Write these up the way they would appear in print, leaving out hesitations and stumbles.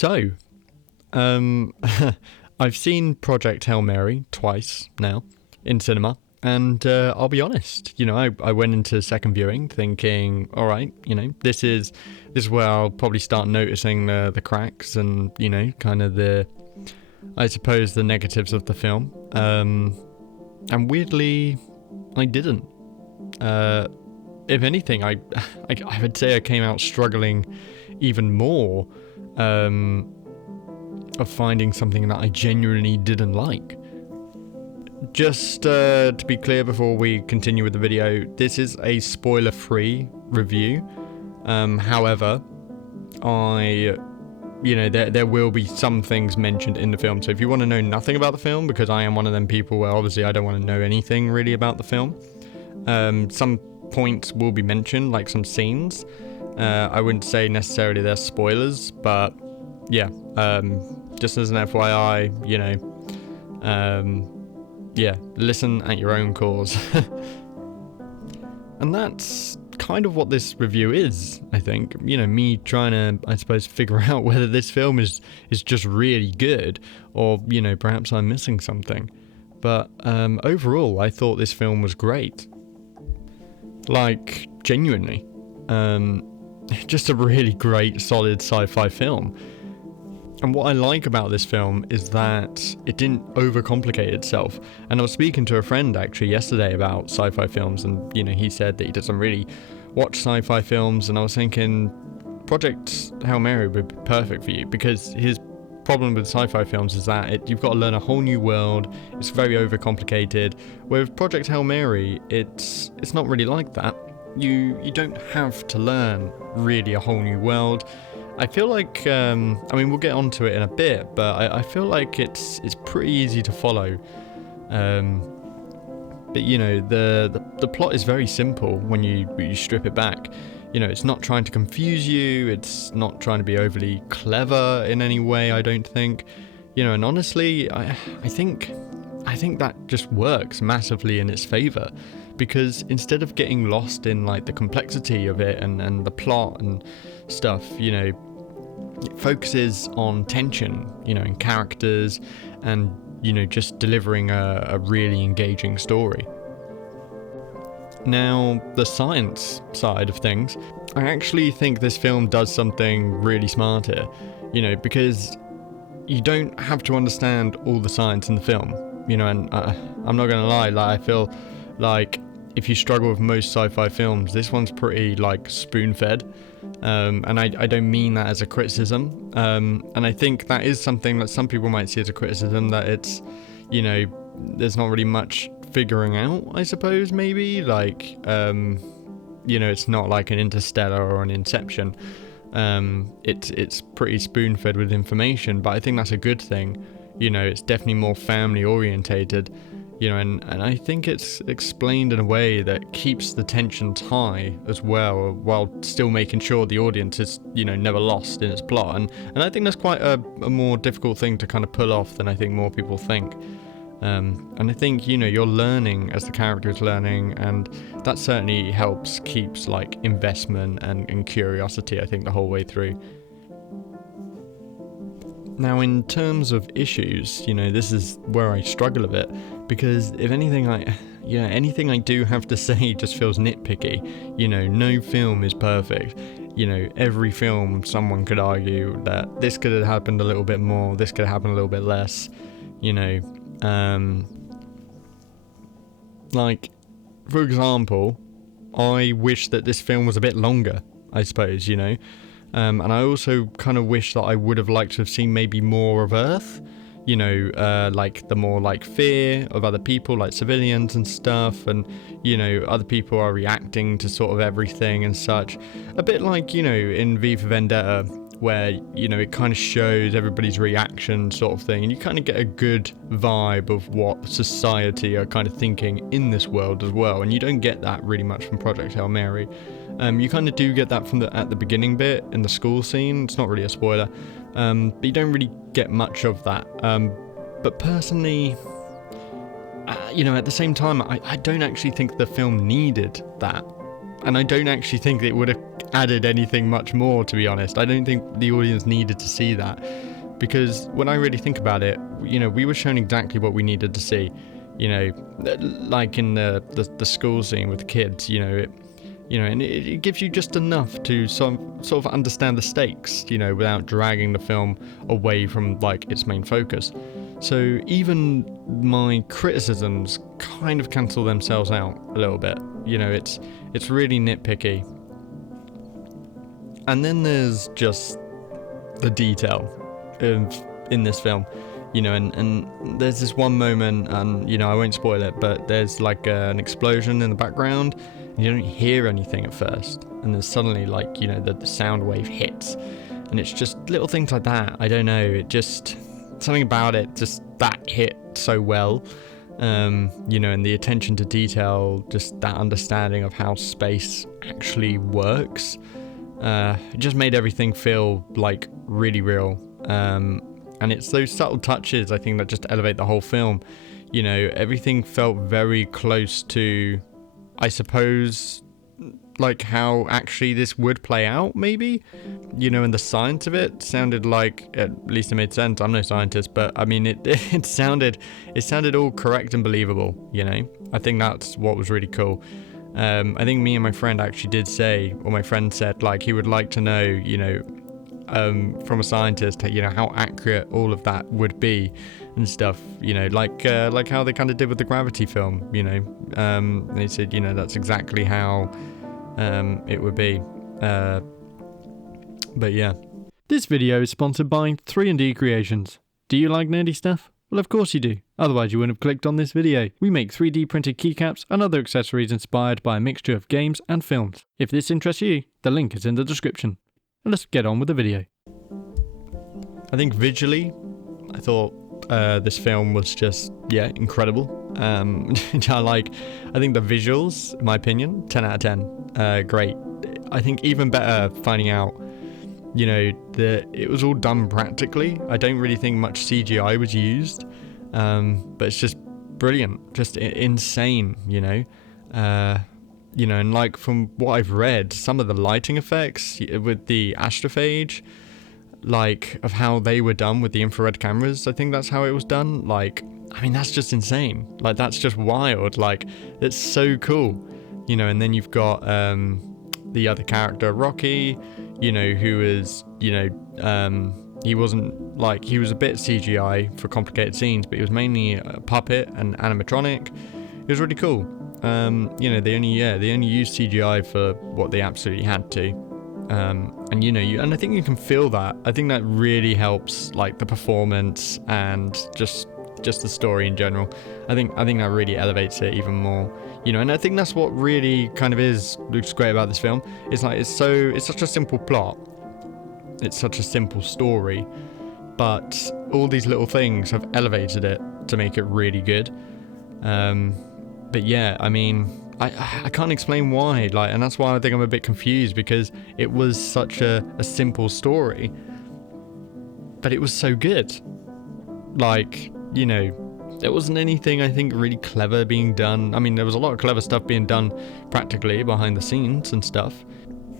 So, um, I've seen Project Hail Mary twice now in cinema, and I'll be honest, I went into second viewing thinking, all right, this is where I'll probably start noticing the cracks and kind of I suppose the negatives of the film. And weirdly, I didn't. If anything, I would say I came out struggling even more of finding something that I genuinely didn't like. Just to be clear before we continue with the video, this is a spoiler-free review. However, there will be some things mentioned in the film. So if you want to know nothing about the film, because I am one of them people where obviously I don't want to know anything really about the film, some points will be mentioned, like some scenes. I wouldn't say necessarily they're spoilers, but yeah, just as an FYI, listen at your own cause. And that's kind of what this review is, I think. Me trying to, I suppose, figure out whether this film is just really good, or, perhaps I'm missing something. But overall, I thought this film was great. Like, genuinely. Just a really great, solid sci-fi film. And what I like about this film is that it didn't overcomplicate itself. And I was speaking to a friend actually yesterday about sci-fi films, and he said that he doesn't really watch sci-fi films, and I was thinking Project Hail Mary would be perfect for you, because his problem with sci-fi films is that you've got to learn a whole new world. It's very overcomplicated. With Project Hail Mary, it's not really like that. You don't have to learn really a whole new world. I feel like, we'll get onto it in a bit, but I feel like it's pretty easy to follow. But the plot is very simple when you strip it back. It's not trying to confuse you. It's not trying to be overly clever in any way, I don't think. And honestly, I think that just works massively in its favor, because instead of getting lost in like the complexity of it and the plot and stuff, it focuses on tension, and characters, and just delivering a really engaging story. Now, the science side of things, I actually think this film does something really smart here, because you don't have to understand all the science in the film, and I'm not gonna lie, I feel like if you struggle with most sci-fi films, this one's pretty like spoon-fed. And I don't mean that as a criticism. And I think that is something that some people might see as a criticism, that it's, there's not really much figuring out, I suppose, maybe. Like, it's not like an Interstellar or an Inception. It's pretty spoon-fed with information, but I think that's a good thing. It's definitely more family-orientated. And I think it's explained in a way that keeps the tensions high as well, while still making sure the audience is, never lost in its plot. And I think that's quite a more difficult thing to kind of pull off than I think more people think. And I think, you're learning as the character is learning, and that certainly helps, keeps like investment and curiosity, I think, the whole way through. Now, in terms of issues, this is where I struggle a bit, because if anything, anything I do have to say just feels nitpicky. No film is perfect. Every film, someone could argue that this could have happened a little bit more, this could have happened a little bit less. Like, for example, I wish that this film was a bit longer, I suppose, and I also kind of wish that I would have liked to have seen maybe more of Earth, like the more like fear of other people, like civilians and stuff, and, other people are reacting to sort of everything and such. A bit like, in V for Vendetta, where, it kind of shows everybody's reaction sort of thing, and you kind of get a good vibe of what society are kind of thinking in this world as well, and you don't get that really much from Project Hail Mary. You kind of do get that at the beginning bit in the school scene. It's not really a spoiler, but you don't really get much of that. But personally, at the same time, I don't actually think the film needed that. And I don't actually think it would have added anything much more, to be honest. I don't think the audience needed to see that, because when I really think about it, we were shown exactly what we needed to see. Like in the school scene with the kids, and it gives you just enough to sort of understand the stakes, without dragging the film away from like its main focus. So even my criticisms kind of cancel themselves out a little bit. It's really nitpicky. And then there's just the detail in this film. And there's this one moment, and I won't spoil it, but there's like an explosion in the background, and you don't hear anything at first, and then suddenly the sound wave hits, and it's just little things like that. I don't know, it just, something about it, just that hit so well, and the attention to detail, just that understanding of how space actually works, it just made everything feel like really real. And it's those subtle touches, I think, that just elevate the whole film. Everything felt very close to, I suppose, like how actually this would play out, maybe? And the science of it sounded like, at least it made sense. I'm no scientist, but I mean, it sounded all correct and believable, I think that's what was really cool. I think me and my friend actually did say, or my friend said, like, he would like to know, from a scientist, how accurate all of that would be and stuff, like how they kind of did with the Gravity film, they said, that's exactly how it would be. But yeah. This video is sponsored by 3D Creations. Do you like nerdy stuff? Well, of course you do. Otherwise you wouldn't have clicked on this video. We make 3D printed keycaps and other accessories inspired by a mixture of games and films. If this interests you, the link is in the description. Let's get on with the video. I think visually, I thought this film was just, incredible. I think the visuals, in my opinion, 10 out of 10, great. I think even better finding out, that it was all done practically. I don't really think much CGI was used, but it's just brilliant, just insane, and like from what I've read, some of the lighting effects with the astrophage, like of how they were done with the infrared cameras, I think that's how it was done. Like, I mean, that's just insane. Like, that's just wild. Like, it's so cool, and then you've got the other character, Rocky, who is, he wasn't like, he was a bit CGI for complicated scenes, but he was mainly a puppet and animatronic. It was really cool. They only used CGI for what they absolutely had to. And I think you can feel that. I think that really helps, like, the performance and just the story in general. I think that really elevates it even more. And I think that's what really kind of looks great about this film. It's like, it's such a simple plot. It's such a simple story, but all these little things have elevated it to make it really good. But yeah, I mean, I can't explain why, like, and that's why I think I'm a bit confused, because it was such a simple story, but it was so good. Like, there wasn't anything, I think, really clever being done. I mean, there was a lot of clever stuff being done practically behind the scenes and stuff.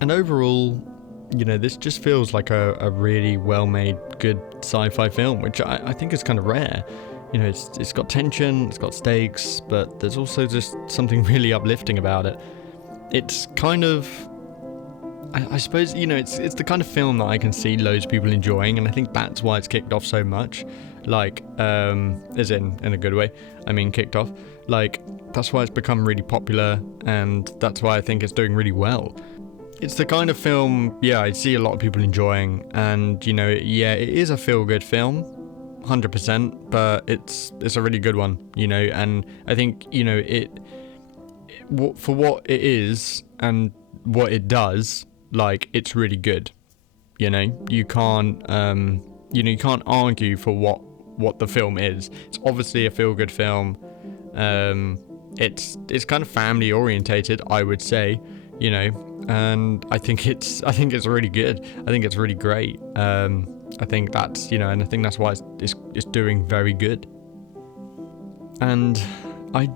And overall, this just feels like a really well-made, good sci-fi film, which I think is kind of rare. It's got tension, it's got stakes, but there's also just something really uplifting about it. It's kind of, I suppose, it's the kind of film that I can see loads of people enjoying, and I think that's why it's kicked off so much. Like, as in a good way, I mean kicked off. Like, that's why it's become really popular, and that's why I think it's doing really well. It's the kind of film, I see a lot of people enjoying, and, it is a feel-good film, 100%, but it's a really good one, and I think, for what it is and what it does, like, it's really good. You can't you can't argue for what the film is. It's obviously a feel-good film. It's kind of family orientated, I would say, and I think it's really good. I think it's really great. I think that's, and I think that's why it's doing very good. And I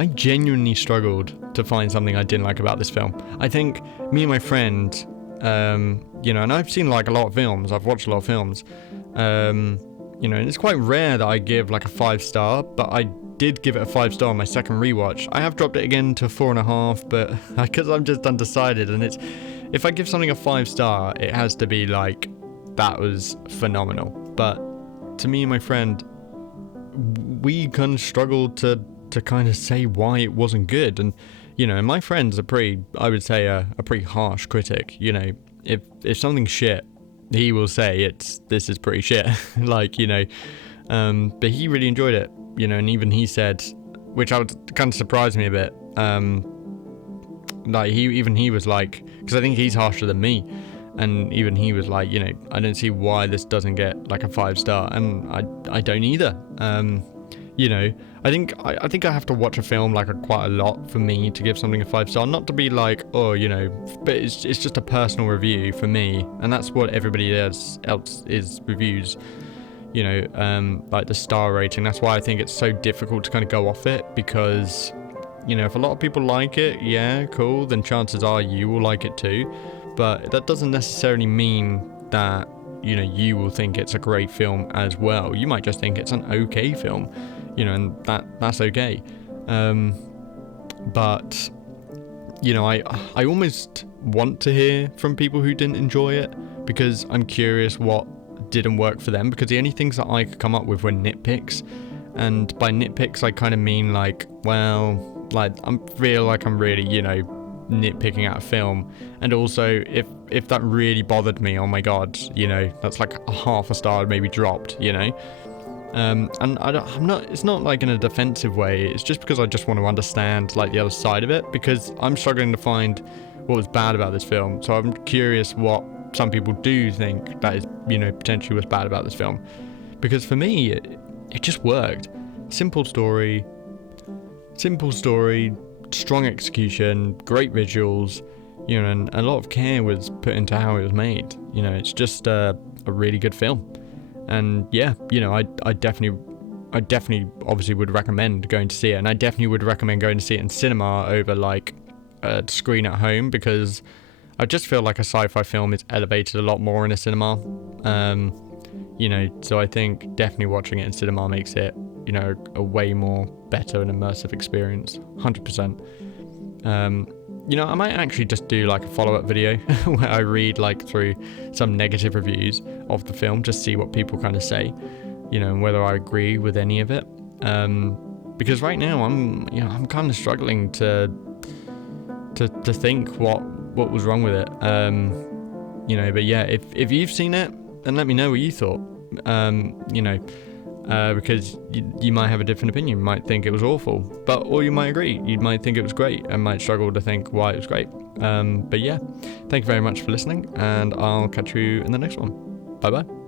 I genuinely struggled to find something I didn't like about this film. I think me and my friend, you know, and I've seen like a lot of films, I've watched a lot of films, you know, and it's quite rare that I give like a 5-star, but I did give it a 5-star on my second rewatch. I have dropped it again to 4.5, but because I'm just undecided, and if I give something a 5-star, it has to be like, that was phenomenal. But to me and my friend, we kind of struggled to kind of say why it wasn't good. And, you know, my friend's I would say a pretty harsh critic. You know, if something's shit, he will say this is pretty shit. Like, you know, but he really enjoyed it, you know, and even he said, which kind of surprised me a bit, like he was like, because I think he's harsher than me, and even he was like, you know, I don't see why this doesn't get like a 5-star, and I don't either. You know, I think I have to watch a film like quite a lot for me to give something a 5-star. Not to be like, oh, you know, but it's just a personal review for me, and that's what everybody else is reviews. You know, like the star rating. That's why I think it's so difficult to kind of go off it, because, you know, if a lot of people like it, yeah, cool, then chances are you will like it too. But that doesn't necessarily mean that, you know, you will think it's a great film as well. You might just think it's an okay film, you know, and that's okay. But, you know, I almost want to hear from people who didn't enjoy it, because I'm curious what didn't work for them, because the only things that I could come up with were nitpicks. And by nitpicks, I kind of mean like, well, like I feel like I'm really, you know, nitpicking at a film. And also, if that really bothered me, oh my god, you know, that's like a 0.5 star maybe dropped, you know. And it's not like in a defensive way, it's just because I just want to understand like the other side of it, because I'm struggling to find what was bad about this film. So I'm curious what some people do think that is, you know, potentially was bad about this film, because for me it just worked. Simple story, strong execution, great visuals, you know, and a lot of care was put into how it was made. You know, it's just a really good film. And yeah, you know, I definitely obviously would recommend going to see it, and I definitely would recommend going to see it in cinema over like a screen at home, because I just feel like a sci-fi film is elevated a lot more in a cinema. You know, so I think definitely watching it in cinema makes it, you know, a way more better and immersive experience, 100%. You know, I might actually just do like a follow-up video where I read like through some negative reviews of the film, just see what people kind of say, you know, and whether I agree with any of it. Because right now I'm kind of struggling to think what was wrong with it. You know, but yeah, if you've seen it, then let me know what you thought. You know, because you might have a different opinion. You might think it was awful, or you might agree. You might think it was great and might struggle to think why it was great. But yeah, thank you very much for listening, and I'll catch you in the next one. Bye bye.